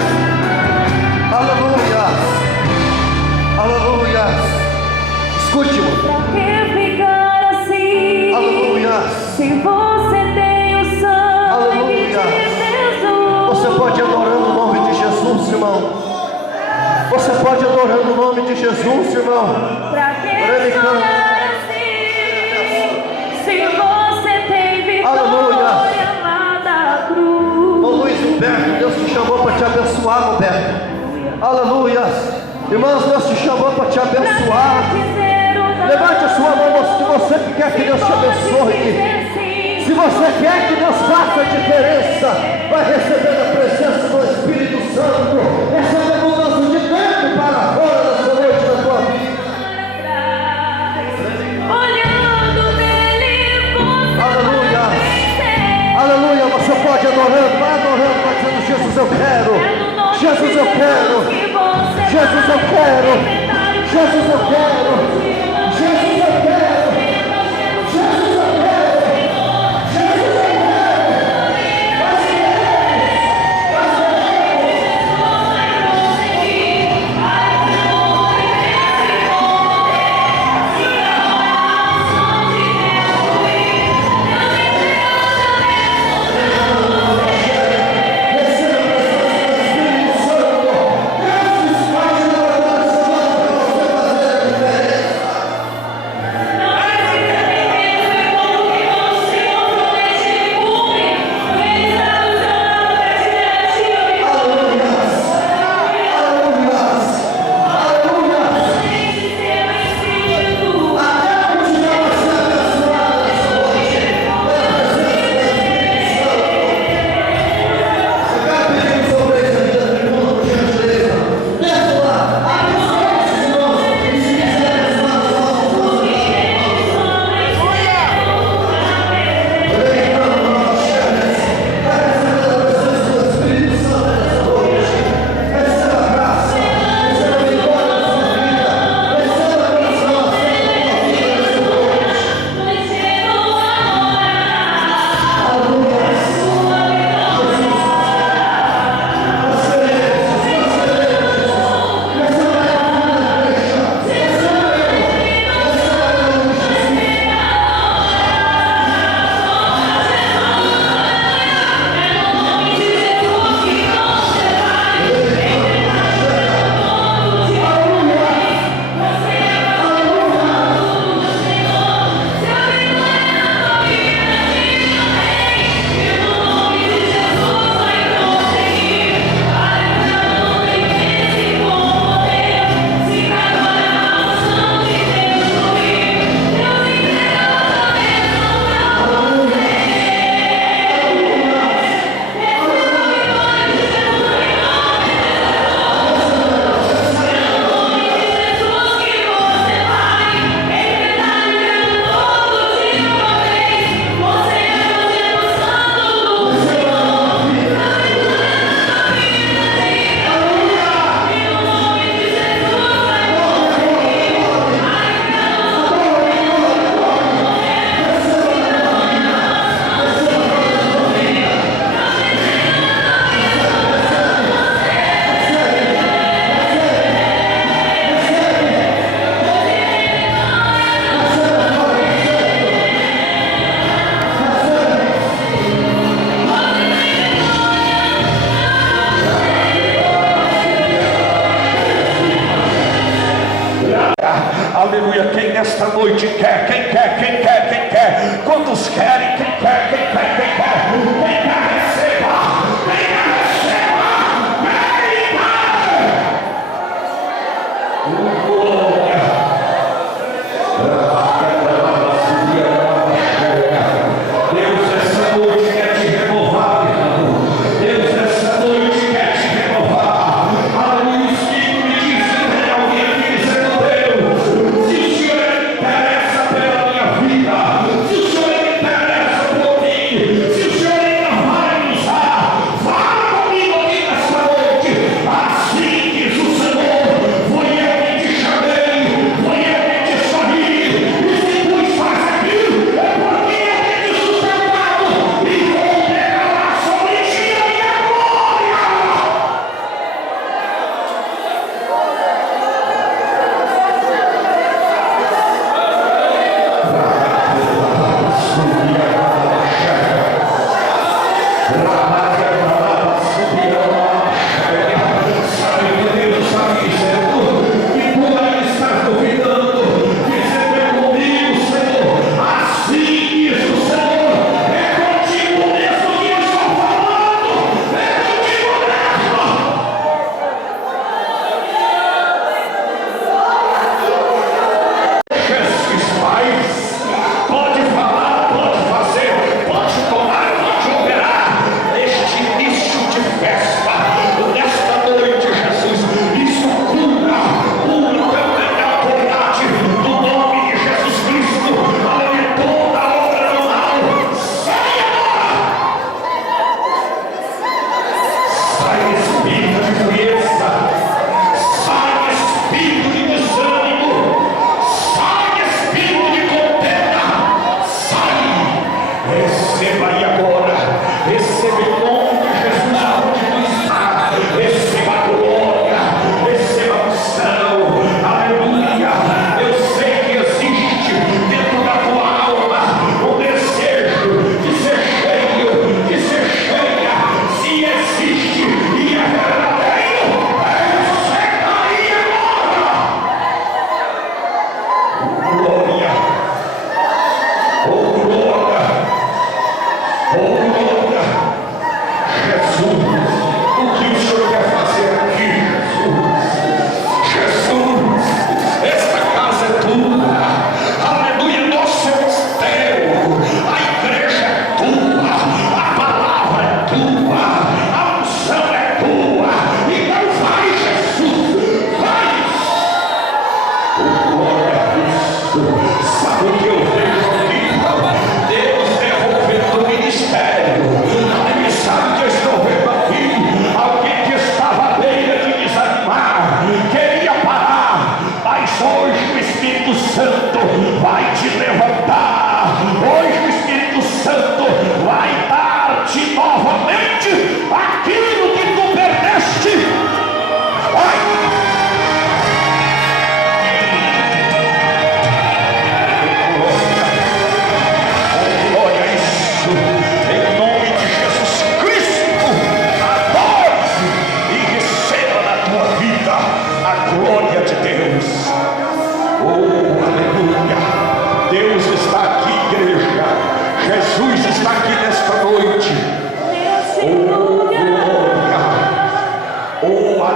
último. Pra que ficar assim? Aleluia. Se você tem o sangue Aleluia. de Jesus. Você pode adorar no nome de Jesus, irmão. Você pode adorar no nome de Jesus, irmão. Pra que chorar assim? Se você tem vitória lá da cruz. Ô Luiz Humberto, Deus te chamou para te abençoar, Humberto. Aleluia. Irmãos, Deus te chamou para te abençoar. Levante a sua mão se você quer que Deus te abençoe. Se você quer que Deus faça a diferença, vai receber a presença do Espírito Santo. Essa é a mudança de dentro para fora dessa noite da tua vida. Olhando nele, você Aleluia. vai vencer. Aleluia, você pode adorando, vai dizendo: Jesus eu quero, Jesus eu quero, Jesus eu quero, Jesus eu quero, Jesus eu quero, Jesus eu quero, Jesus eu Aleluia, quem nesta noite quer, quem quer, quem quer, quem quer, quantos querem, quem quer, quem quer, quem quer, quem quer, receba, quem quer, receba, Deus essa noite quer te renovar, Deus essa noite quer te renovar. Aleluia, o Espírito me diz que tem alguém aqui dizendo: Deus, se o Senhor interessa pela minha vida, se o Senhor interessa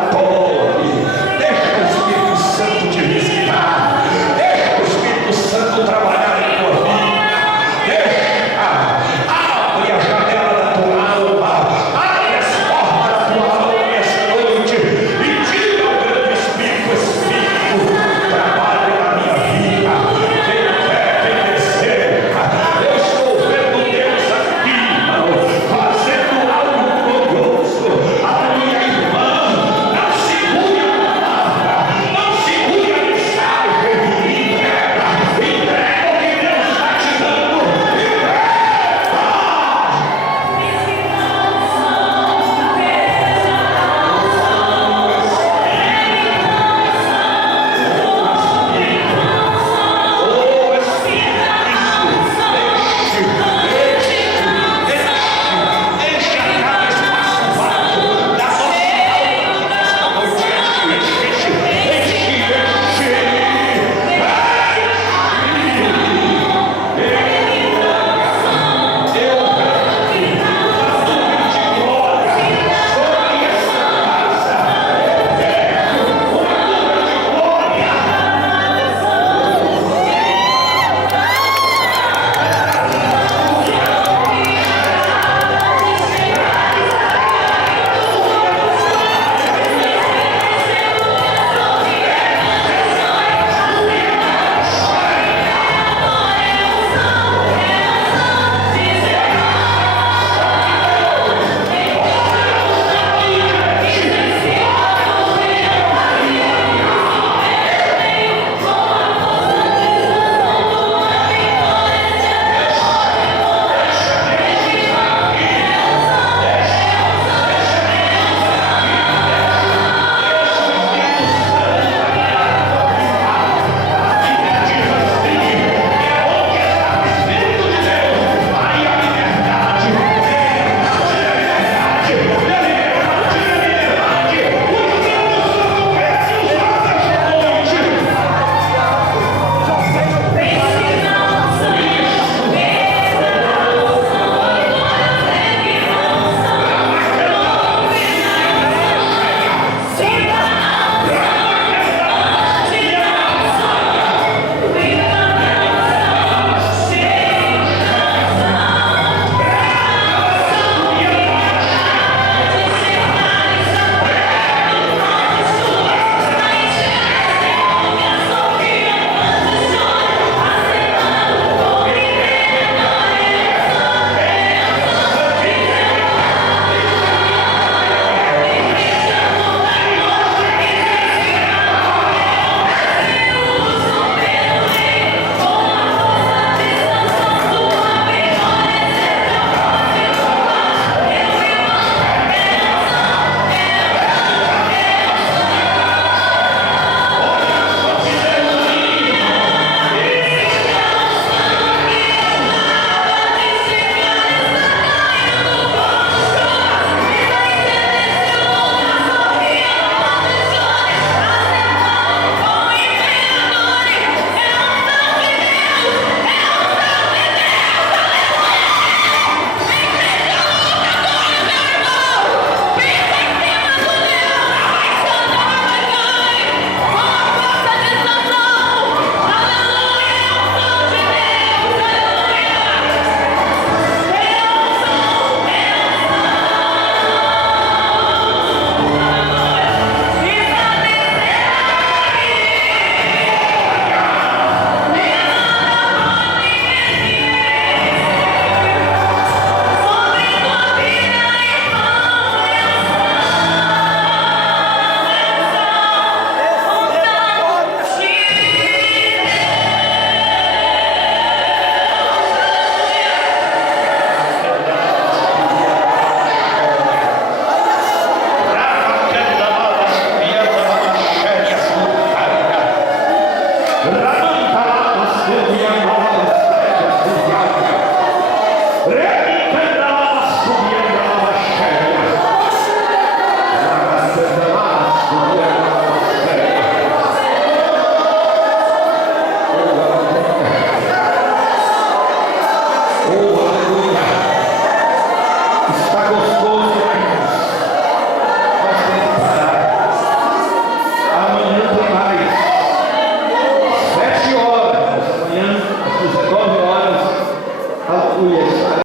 à toa,